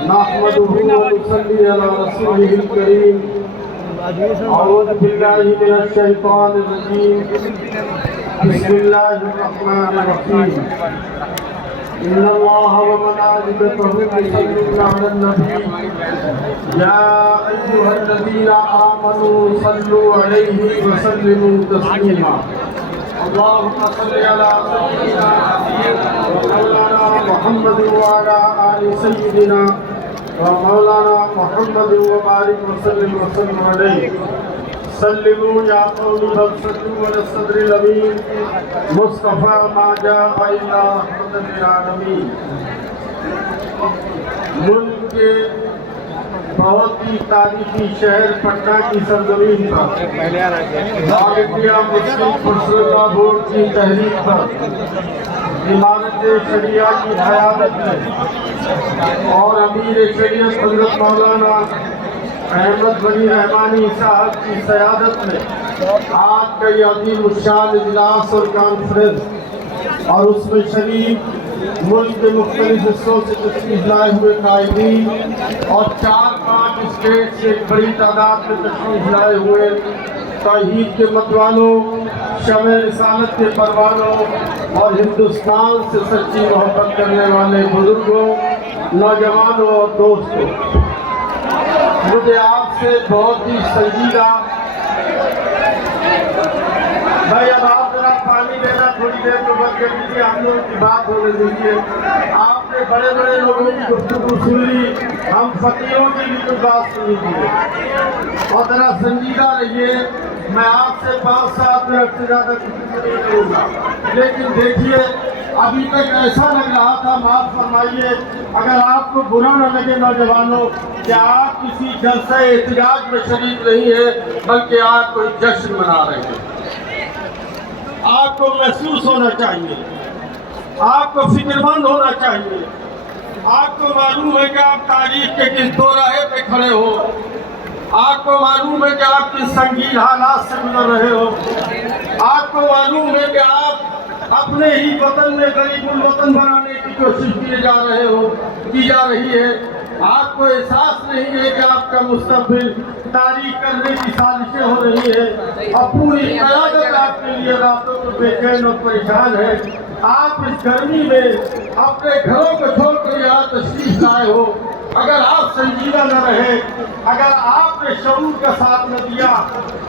نحمده ونصلي على رسوله الكريم أعوذ بالله من الشيطان الرجيم بسم الله الرحمن الرحيم إن الله وملائكته يصلون على النبي يا أيها الذين آمنوا صلوا عليه وسلموا تسليما اللهم صل على سيدنا ومولانا محمد وعلى آل سيدنا ومولانا محمد وبارك وسلم عليه سلموا يا قوم بل صلوا على الصدر الأمين مصطفى ما جاء إلا رحمة للعالمين. ملک کے بہت ہی تاریخی شہر پٹنہ کی سرزمین پر آل انڈیا مسلم پرسنل بورڈ کی تحریک پر امارت شریعہ کی قیادت میں اور امیر شریعت حضرت مولانا احمد بنی رحمانی صاحب کی قیادت میں آج کا یہ عظیم الشان اجلاس اور کانفرنس اور اس میں شریک ملک کے مختلف حصوں سے تشریف لائے ہوئے قائدین اور 4-5 اسٹیٹ سے ایک بڑی تعداد میں تشریف لائے ہوئے توحید کے متوالوں، شمع رسالت کے پروانوں اور ہندوستان سے سچی محبت کرنے والے بزرگوں، نوجوانوں اور دوستوں، مجھے آپ سے بہت ہی سنجیدہ بھائی اب آپ ذرا پانی دینا تھوڑی دیر کو بند کر دیجیے، ہم لوگوں کی بات ہونے دیجیے. آپ نے بڑے بڑے لوگوں کی گفتگو سن لی، ہم فقیروں کی بھی کوئی بات سن لیجیے اور ذرا سنجیدہ رہیے. میں آپ سے 5-7 منٹ سے زیادہ گفتگو نہیں کروں گا، لیکن دیکھیے ابھی تک ایسا لگ رہا تھا، معاف فرمائیے اگر آپ کو برا نہ لگے نوجوانوں، کہ آپ کسی جلسہ احتجاج میں شریک نہیں ہیں بلکہ آپ کوئی جشن منا رہے ہیں. آپ کو محسوس ہونا چاہیے، آپ کو فکر مند ہونا چاہیے. آپ کو معلوم ہے کہ آپ تاریخ کے کس دوراہے پہ کھڑے ہو، آپ کو معلوم ہے کہ آپ کس سنگین حالات سے گزر رہے ہو، آپ کو معلوم ہے کہ آپ اپنے ہی وطن میں غریب الوطن بنانے کی کوشش کی جا رہی ہے. آپ کو احساس نہیں ہے کہ آپ کا مستقبل تاریخ کرنے کی سازشیں ہو رہی ہیں اور پوری قیادت آپ کے لیے راتوں کو بے چین اور پریشان ہے. آپ اس گرمی میں اپنے گھروں کو چھوڑ کر یہاں تشریف لائے ہو. اگر آپ سنجیدہ نہ رہے، اگر آپ نے شعور کا ساتھ نہ دیا،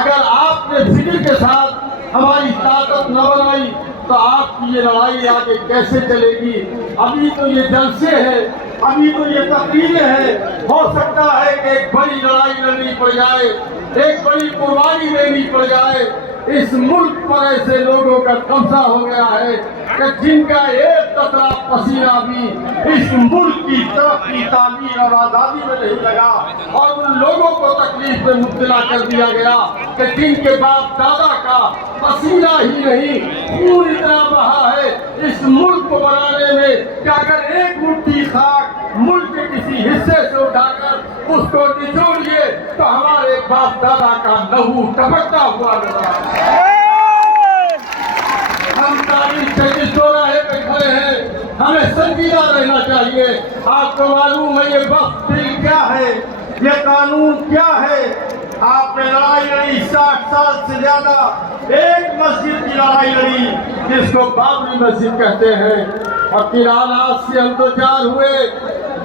اگر آپ نے فکر کے ساتھ ہماری طاقت نہ بنائی تو آپ کی یہ لڑائی آگے کیسے چلے گی؟ ابھی تو یہ جلسے ہیں، ابھی تو یہ تقریریں ہیں، ہو سکتا ہے کہ ایک بڑی لڑائی لڑنی پڑ جائے، ایک بڑی قربانی دینی پڑ جائے. اس ملک پر ایسے لوگوں کا قبضہ ہو گیا ہے کہ جن کا ایک قطرہ پسینہ بھی اس ملک کی ترقی، تعمیر اور آزادی میں نہیں لگا، اور ان لوگوں کو تکلیف میں مبتلا کر دیا گیا کہ جن کے باپ دادا کا پسینہ ہی نہیں خون اتنا بہا ہے اس ملک کو بنانے میں کہ اگر ایک مٹھی خاک ملک کے کسی حصے سے اٹھا کر اس کو نچوڑیے تو ہمارے باپ دادا کا لہو ٹپکتا ہوا نظر آتا ہے. ہم تاریخ کے جس دوراہے پہ کھڑے ہیں ہمیں سنجیدہ رہنا چاہیے. آپ کو معلوم ہے یہ وقت بل کیا ہے، یہ قانون کیا ہے. آپ نے لڑائی لڑی 60 سال سے زیادہ، ایک مسجد کی لڑائی لڑی جس کو بابری مسجد کہتے ہیں، اور پھر حالات سے ہم دو چار ہوئے.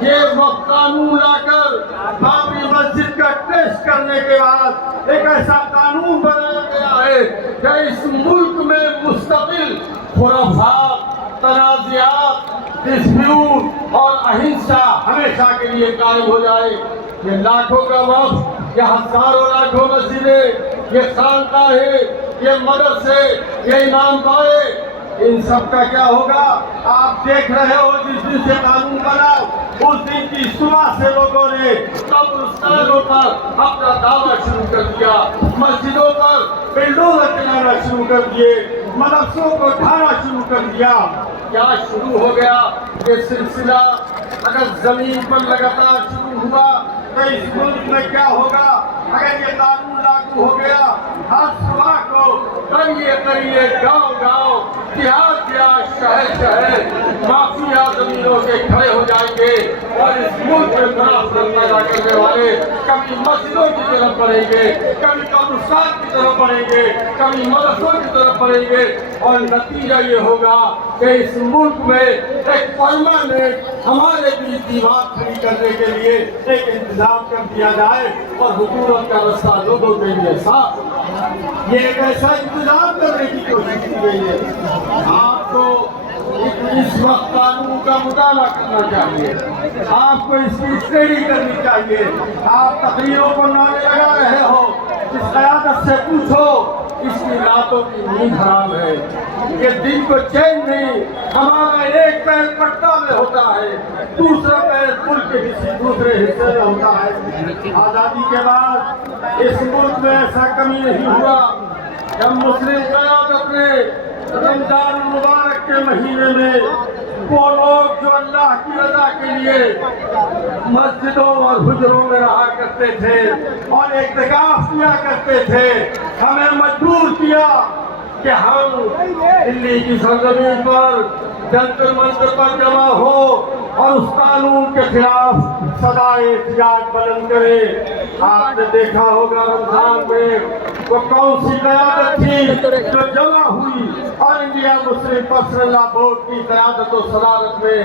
یہ وقت قانون لا کر بابری مسجد کا ٹیسٹ کرنے کے بعد ایک ایسا قانون بنایا گیا ہے کہ اس ملک میں مستقل خرافات، تنازعات، ڈسپیوٹ اور اہنسا ہمیشہ کے لیے قائم ہو جائے. یہ لاکھوں کا وقت، یہ ہزاروں لاکھوں مسجدیں، یہ خانقاہیں، یہ مدرسے، یہ امام باڑے، ان سب کا کیا ہوگا؟ آپ دیکھ رہے ہو جس دن سے قانون بنا اس دن کی صبح سے لوگوں نے قبرستانوں پر اپنا دعویٰ شروع کر دیا، مسجدوں پر بلڈوزر چلانا شروع کر دیے، مدرسوں کو ڈھانا شروع کر دیا. کیا شروع ہو گیا یہ سلسلہ؟ اگر زمین پر لگاتار شروع ہوا تو اس ملک میں کیا ہوگا اگر یہ قانون لاگو ہو گیا؟ ہر صبح کو کریے کریے گاؤں گاؤں دیہات دیہات شہر شہر مافیا زمینوں کے کھڑے ہو جائیں گے اور اس ملک میں منافرت پیدا کرنے والے کبھی مسجدوں کی طرف بڑھیں گے، کبھی قبرستان کی طرف بڑھیں گے، کبھی مدرسوں کی طرف بڑھیں گے، اور نتیجہ یہ ہوگا کہ اس ملک میں ایک پرماننٹ ہمارے بیچ دیوار کھڑی کرنے کے لیے ایک انتظام کر دیا جائے اور حکومت کا رستہ لوگوں کے لیے صاف ہو۔ یہ ایک ایسا انتظام کرنے کی کوشش کی گئی ہے۔ آپ کو اس وقت قانون کا مطالعہ کرنا چاہیے، آپ کو اس کی اسٹڈی کرنی چاہیے۔ آپ تقریروں کو نعرے لگا رہے ہو، اس قیادت سے پوچھو اس کی راتوں کی نیند حرام ہے، یہ دن کو چین نہیں۔ ہمارا ایک پیر پٹنہ میں ہوتا ہے، دوسرا پیر ملک کے کسی دوسرے حصے میں ہوتا ہے۔ آزادی کے بعد اس ملک میں ایسا کمی نہیں ہوا۔ جب مسلم قیادت نے رمضان المبارک کے مہینے میں وہ لوگ جو اللہ کی رضا کے لیے مسجدوں اور حجروں میں رہا کرتے تھے اور اعتکاف کیا کرتے تھے، ہمیں مجبور کیا کہ ہم دلی کی سرزمین پر جنتر منتر پر جمع ہو اور اس قانون کے خلاف صدائے احتجاج بلند کریں۔ آپ نے دیکھا ہوگا رمضان میں وہ کون سی قیادت تھی جو جمع ہوئی اور انڈیا مسلم پرسنل لا بورڈ کی قیادت و صدارت میں،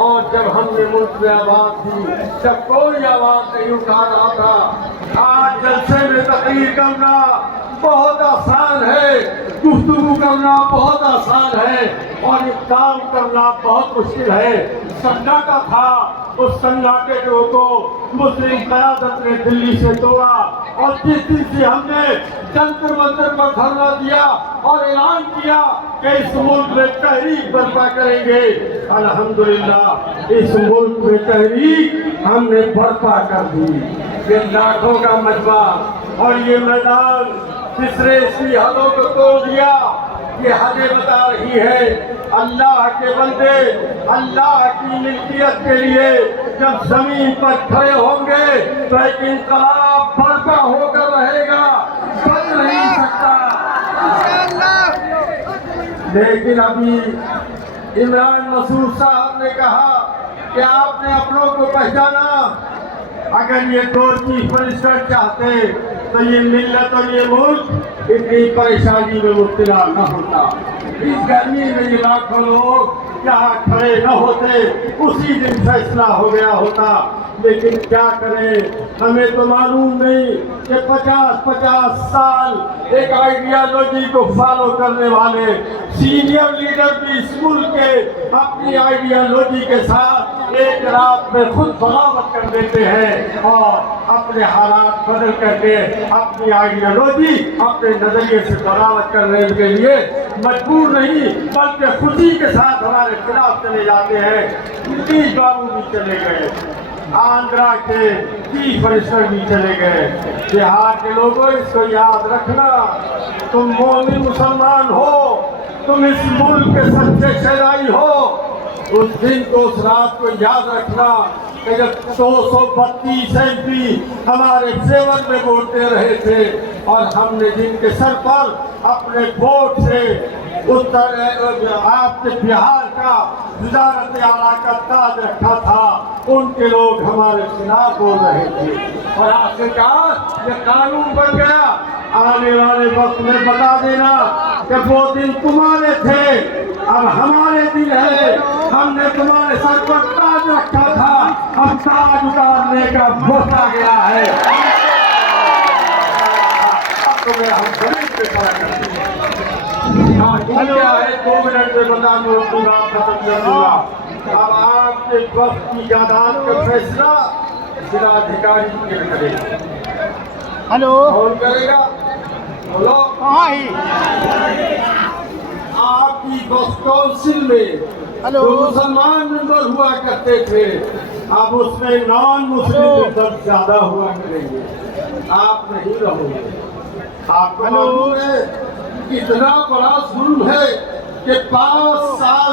اور جب ہم نے ملک میں آواز دی جب کوئی آواز نہیں اٹھا رہا تھا۔ آج جلسے میں تقریر کرنا بہت آسان ہے، گفتگو کرنا بہت آسان ہے، اور اقدام کرنا بہت مشکل ہے۔ سناٹا تھا، اس سناٹے کو مسلم قیادت نے دلی سے توڑا، اور جس دن سے ہم نے جنتر منتر پر دھرنا دیا اور اعلان کیا کہ اس ملک میں تحریک برپا کریں گے، الحمدللہ اس ملک میں تحریک ہم نے برپا کر دی۔ یہ لاکھوں کا مجمع اور یہ میدان جس نے اس کی حدوں کو توڑ دیا، یہ حدیں بتا رہی ہے اللہ کے بندے اللہ کی ملکیت کے لیے جب زمین پر کھڑے ہوں گے تو ایک انقلاب برپا ہو کر رہے گا، بچ نہیں سکتا۔ لیکن ابھی عمران مسعود صاحب نے کہا کہ آپ نے اپنوں کو پہچانا، اگر یہ دو چیف منسٹر چاہتے تو یہ ملت اور یہ ملک اتنی پریشانی میں مبتلا نہ ہوتا۔ اس گرمی میں یہ لاکھوں لوگ یہاں کھڑے نہ ہوتے، اسی دن فیصلہ ہو گیا ہوتا۔ لیکن کیا کریں، ہمیں تو معلوم نہیں کہ 50 سال ایک آئیڈیالوجی کو فالو کرنے والے سینئر لیڈر بھی اس ملک کے اپنی آئیڈیالوجی کے ساتھ ایک رات میں خود بغاوت کر دیتے ہیں اور اپنے حالات بدل کر کے اپنی آئیڈیالوجی اپنے نظریے سے بغاوت کرنے کے لیے مجبور نہیں بلکہ خوشی کے ساتھ ہمارے خلاف چلے جاتے ہیں۔ نتیش بابو بھی چلے گئے، آندھرا کے چیف منسٹر بھی چلے گئے۔ بہار کے لوگوں اس کو یاد رکھنا، تم مومن مسلمان ہو، تم اس ملک کے سچے شہدائی ہو۔ اس دن کو اس رات کو یاد رکھنا کہ جب 232 MP ہمارے فیور میں ووٹ دے رہے تھے اور ہم نے جن کے سر پر اپنے ووٹ سے آپ کے بہار کا وزارت اعلیٰ کا تاج رکھا تھا، ان کے لوگ ہمارے خلاف بول رہے تھے، اور آخرکار یہ قانون بن گیا۔ آنے والے وقت میں بتا دینا کہ وہ دن تمہارے تھے، اب ہمارے دن ہے۔ ہم نے تمہارے سر پر تاج رکھا تھا، اب تاج اتارنے کا وقت آ گیا ہے۔ اب تو میں ہم غریب پہ کھڑا کرتے ہیں۔ کیا ہے 2 منٹ میں بتا دوں، پورا ختم کر دوں گا۔ اب آپ کے وقت کی جائیداد کا فیصلہ ضلع ادھیکاری کے کرے گا۔ ہلو کون کرے گا؟ بولو۔ کہاں ہی آپ کی بس کونسل میں ہلو جو مسلمان ممبر ہوا کرتے تھے، اب اس میں نان مسلم ممبر زیادہ ہوا کریں گے، آپ نہیں رہو گے۔ آپ کو معلوم ہے کتنا بڑا ظلم ہے کہ 5 سال